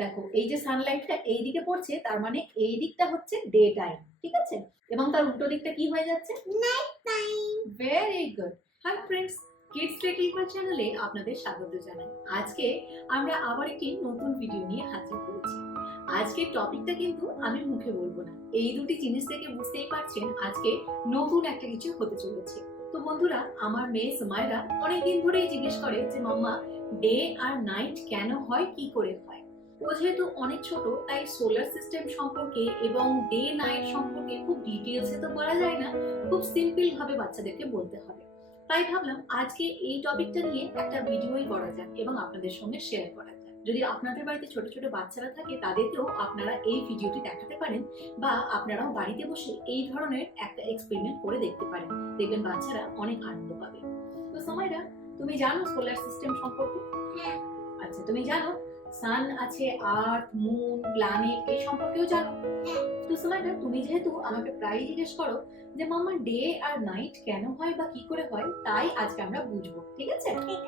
দেখো এই যে সানলাইটটা এই দিকে পড়ছে, তার মানে এই দিকটা হচ্ছে ডে টাইম, ঠিক আছে? এবং তার উল্টো দিকটা কি হয়ে যাচ্ছে? Night time. Very good. Hi friends, kids technical চ্যানেলে আপনাদের স্বাগত জানাই। আজকে আমরা আবার একটি নতুন ভিডিও নিয়ে হাজির হয়েছি। আজকের টপিকটা কিন্তু আমি মুখে বলবো না, এই দুটি জিনিস থেকে বুঝতেই পারছেন আজকে নতুন একটা কিছু হতে চলেছে। তো বন্ধুরা, আমার মেয়ে সুমাইরা অনেকদিন ধরেই জিজ্ঞেস করে যে মাম্মা, ডে আর নাইট কেন হয়, কি করে হয়? ও যেহেতু অনেক ছোট, তাই সোলার সিস্টেম সম্পর্কে এবং ডে নাইট সম্পর্কে খুব ডিটেলসে তো বলা যায় না, খুব সিম্পল ভাবে বাচ্চাদেরকে বলতে হবে। তাই ভাবলাম আজকে এই টপিকটা নিয়ে একটা ভিডিওই করা যাক এবং আপনাদের সঙ্গে শেয়ার করা যাক। যদি আপনাদের বাড়িতে ছোট ছোট বাচ্চারা থাকে, তাদেরকেও আপনারা এই ভিডিওটি দেখাতে পারেন, বা আপনারাও বাড়িতে বসে এই ধরনের একটা এক্সপেরিমেন্ট করে দেখতে পারেন। দেখবেন বাচ্চারা অনেক আনন্দ পাবে। তো সুমাইরা, তুমি জানো সোলার সিস্টেম সম্পর্কে? হ্যাঁ। আচ্ছা, তুমি জানো সান আছে, আর্থ, মুন, প্ল্যানেট, এই সম্পর্কেও জানো? হ্যাঁ। তো সুমাইরা, তুমি যেহেতু আমাকে প্রায় জিজ্ঞেস করো যে মাম্মা ডে আর নাইট কেন হয় বা কি করে হয়, তাই আজকে আমরা বুঝবো, ঠিক আছে? ঠিক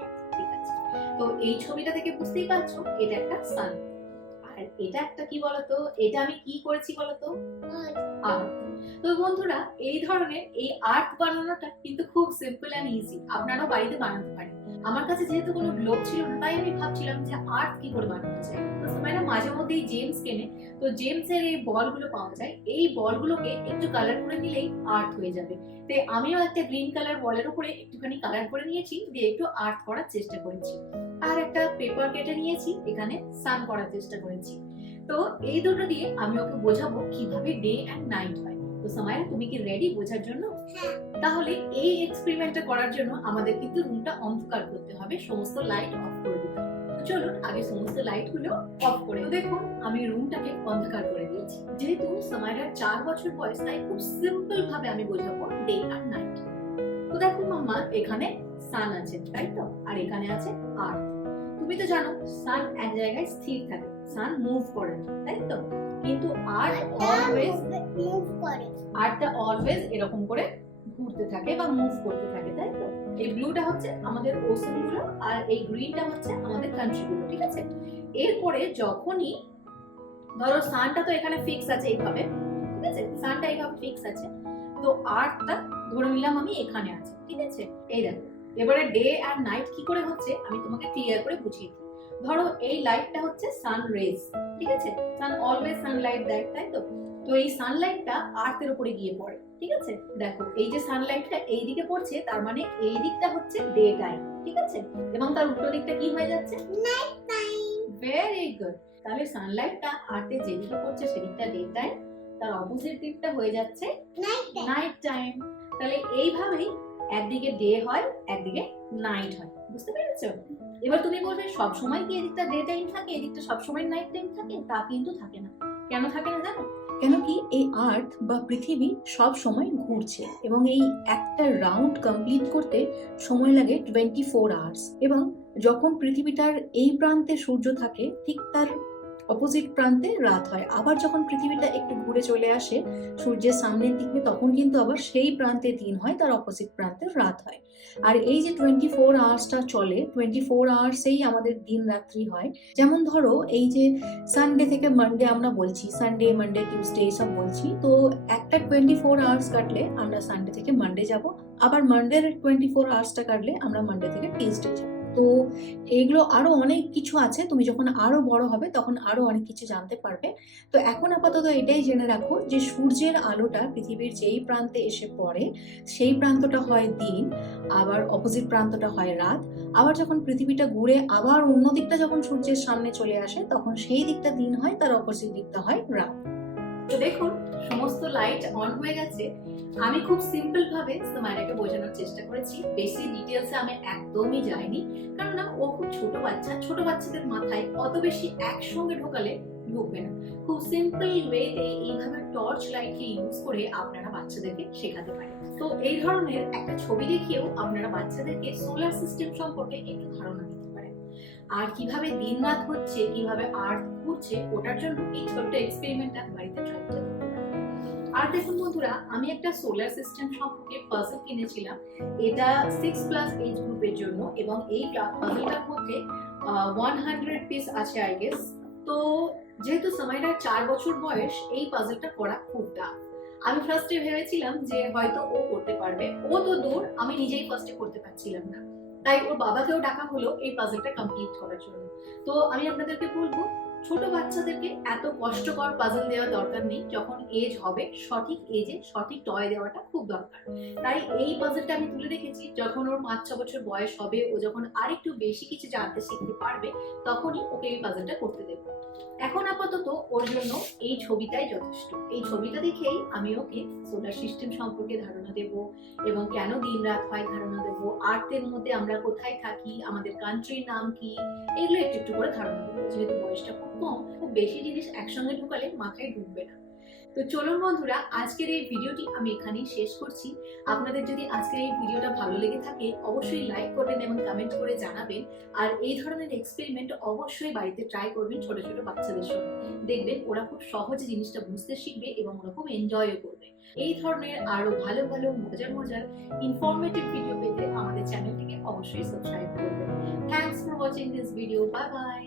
আছে। তো এই ছবিটা থেকে বুঝতেই পারছো এটা একটা সান, আর এটা একটা কি বলতো, এটা আমি কি করেছি বলতো? আর্থ। তো বন্ধুরা, এই ধরনের এই আর্থ বানানোটা কিন্তু খুব সিম্পল এন্ড ইজি, আপনারাও বাড়িতে বানাতে পারেন। আমার কাছে যেহেতু কোনো গ্লোব ছিল না, তাই আমি ভাবছিলাম যে আর্থ কি করে বানানো যায়। তো সবাই মাঝে মধ্যেই জেমস কেনে, তো জেমসের এই বলগুলো পাওয়া যায়, এই বলগুলোকে একটু কালার করে নিলেই আর্থ হয়ে যাবে। তো আমিও একটা গ্রিন কালার বলের উপরে একটুখানি কালার করে নিয়েছি, দিয়ে একটু আর্থ করার চেষ্টা করেছি। আর একটা পেপার কেটে নিয়েছি, এখানে সান করার চেষ্টা করেছি। তো এই দুটো দিয়ে আমি ওকে বোঝাবো কিভাবে ডে এন্ড নাইট হয়। তো সামাইরা, তুমি কি রেডি বোঝার জন্য? হ্যাঁ। তাহলে এই এক্সপেরিমেন্টটা করার জন্য আমাদের কিন্তু রুমটা অন্ধকার করতে হবে, সমস্ত লাইট অফ করে দিতে হবে। চলুন আগে সমস্ত লাইট গুলো অফ করে। দেখুন আমি রুমটাকে অন্ধকার করে দিয়েছি। যেহেতু সামাইরার 4 বছর বয়স, তাই খুব সিম্পল ভাবে আমি বোঝাবো ডে আর নাইট। তো দেখো মাম্মা, এখানে সান আছে, তাই তো? আর এখানে আছে আর্থ। তুমি তো জানো সান এক জায়গায় স্থির থাকে, সান মুভ করে না, তাই তো? কিন্তু আর্থ অলওয়েজ মুভ করে। আর্থটা অলওয়েজ এরকম করে ঘুরতে থাকে বা মুভ করতে থাকে, তাই তো? এই ব্লুটা হচ্ছে আমাদের ওশান গুলো, আর এই গ্রিনটা হচ্ছে আমাদের কান্ট্রি গুলো, ঠিক আছে? এরপরে যখনই ধরো সানটা তো এখানে ফিক্স আছে এইভাবে, ঠিক আছে? সানটা এইভাবে ফিক্স আছে, তো আর্থটা ধরে নিলাম আমি এখানে আছে, ঠিক আছে? এই দেখো, এবারে ডে আর নাইট কি করে হচ্ছে আমি তোমাকে ক্লিয়ার করে বুঝিয়ে দিই। ধরো এই লাইটটা হচ্ছে সান রেজ, ঠিক আছে? সান অলওয়েজ সানলাইট দেয়, তাই তো? তো এই সানলাইটটা আর্থের উপরে গিয়ে পড়ে, ঠিক আছে? দেখো এই যে সানলাইটটা এই দিকে পড়ছে, তার মানে এই দিকটা হচ্ছে ডে টাইম, ঠিক আছে? এবং তার উল্টো দিকটা কি হয়ে যাচ্ছে? Night time. Very good. তাহলে সানলাইটটা আর্থে যেদিকে পড়ছে সেদিকটা ডে টাইম, তার অপোজিট দিকটা হয়ে যাচ্ছে নাইট টাইম। তাহলে এইভাবেই একদিকে ডে হয়, একদিকে নাইট হয়। বুঝতে পেরেছো? এবার তুমি বলবে সব সময় কি এদিকটা ডে টাইম থাকে, এদিকটা সব সময় নাইট টাইম থাকে? তা কিন্তু থাকে না। কেন থাকে না জানো? কেন কি এই আর্থ বা পৃথিবী সব সময় ঘুরছে, এবং এই একটা রাউন্ড কমপ্লিট করতে সময় লাগে 24 আওয়ার্স। এবং যখন পৃথিবীটার এই প্রান্তে সূর্য থাকে, ঠিক তার অপোজিট প্রান্তে রাত হয়। আবার যখন পৃথিবীটা একটু ঘুরে চলে আসে সূর্যের সামনের দিকে, তখন কিন্তু আবার সেই প্রান্তে দিন হয়, তার অপোজিট প্রান্তে রাত হয়। আর এই যে 24 আওয়ার্সটা চলে, 24 আওয়ার্সেই আমাদের দিন রাত্রি হয়। যেমন ধরো এই যে সানডে থেকে মানডে আমরা বলছি, সানডে মানডে টিউসডে এইসব বলছি, তো একটা 24 আওয়ার্স কাটলে আমরা সানডে থেকে মানডে যাব, আবার মানডের 24 আওয়ার্সটা কাটলে আমরা মানডে থেকে টিউসডে যাব। তো এইগুলো আরো অনেক কিছু আছে, তুমি যখন আরো বড় হবে তখন আরো অনেক কিছু জানতে পারবে। তো এখন আপাতত এটাই জেনে রাখো যে সূর্যের আলোটা পৃথিবীর যেই প্রান্তে এসে পড়ে সেই প্রান্তটা হয় দিন, আবার অপোজিট প্রান্তটা হয় রাত। আবার যখন পৃথিবীটা ঘুরে আবার অন্য দিকটা যখন সূর্যের সামনে চলে আসে, তখন সেই দিকটা দিন হয়, তার অপোজিট দিকটা হয় রাত। তো দেখুন সমস্ত লাইট অন হয়ে গেছে। আমি খুব সিম্পল ভাবে সুমাইরাকে বোঝানোর চেষ্টা করেছি, বেশি ডিটেলসে আমি একদমই যাইনি, কারণ ও খুব ছোট বাচ্চা, ছোট বাচ্চাদের মাথায় অত বেশি একসঙ্গে ঢোকালে ঢুকবে না। খুব সিম্পল ওয়েতে এইভাবে টর্চ লাইটকে ইউজ করে আপনারা বাচ্চাদেরকে শেখাতে পারেন। তো এই ধরনের একটা ছবি দেখিয়েও আপনারা বাচ্চাদেরকে সোলার সিস্টেম সম্পর্কে একটু ধারণা দিতে পারেন। আর কিভাবে দিন রাত হচ্ছে, কিভাবে আর্থ ঘুরছে, ওটার জন্য এই ছোট্ট এক্সপেরিমেন্টটা বাড়িতে ট্রাই করতে পারেন। আর দেখুন বন্ধুরা, আমি একটা সোলার সিস্টেম সম্পর্কে পাজল কিনেছিলাম, এটা 6+ এজ গ্রুপের জন্য, এবং এই পাজলটার মধ্যে 100 পিস আছে আই গেস। তো যেহেতু সামাইরার 4 বছর বয়স, এই পাজলটা করা খুব টাফ। আমি ফার্স্টে ভেবেছিলাম যে হয়তো ও করতে পারবে, ও তো দূর, আমি নিজেই ফার্স্টে করতে পারছিলাম না। তাই ওর বাবাকেও ডাকা হলো এই পাজলটা কমপ্লিট করার জন্য। তো আমি আপনাদেরকে বলবো, ছোট বাচ্চাদেরকে এত কষ্টকর পাজল দেওয়ার দরকার নেই। যখন এজ হবে, সঠিক এজে সঠিক টয় দেওয়াটা খুব দরকার। তাই এই পাজলটা আমি তুলে রেখেছি, যখন ওর 5-6 বছর বয়স হবে, ও যখন আরেকটু বেশি কিছু জানতে শিখতে পারবে, তখনই ওকে এই পাজলটা করতে দেবো। এখন আপাতত ওর জন্য এই ছবিটাই যথেষ্ট। এই ছবিটা দেখেই আমি ওকে সোলার সিস্টেম সম্পর্কে ধারণা দেব, এবং কেন দিন রাত হয় ধারণা দেব, আর্থের মধ্যে আমরা কোথায় থাকি, আমাদের কান্ট্রির নাম কি, এগুলো একটু একটু করে ধারণা দেবো। যেহেতু বয়সটা খুব কম, খুব বেশি জিনিস একসঙ্গে ঢুকালে মাথায় ঢুকবে না। তো চলুন বন্ধুরা, আজকের এই ভিডিওটি আমি এখানেই শেষ করছি। আপনাদের যদি আজকের এই ভিডিওটা ভালো লেগে থাকে, অবশ্যই লাইক করবেন এবং কমেন্ট করে জানাবেন। আর এই ধরনের এক্সপেরিমেন্ট অবশ্যই বাড়িতে ট্রাই করবেন ছোট ছোট বাচ্চাদের সঙ্গে। দেখবেন ওরা খুব সহজে জিনিসটা বুঝতে শিখবে এবং ওরা খুব এনজয়ও করবে। এই ধরনের আরো ভালো ভালো মজার মজার ইনফরমেটিভ ভিডিও পেতে আমাদের চ্যানেলটিকে অবশ্যই সাবস্ক্রাইব করবেন। Thanks for watching this video. Bye bye.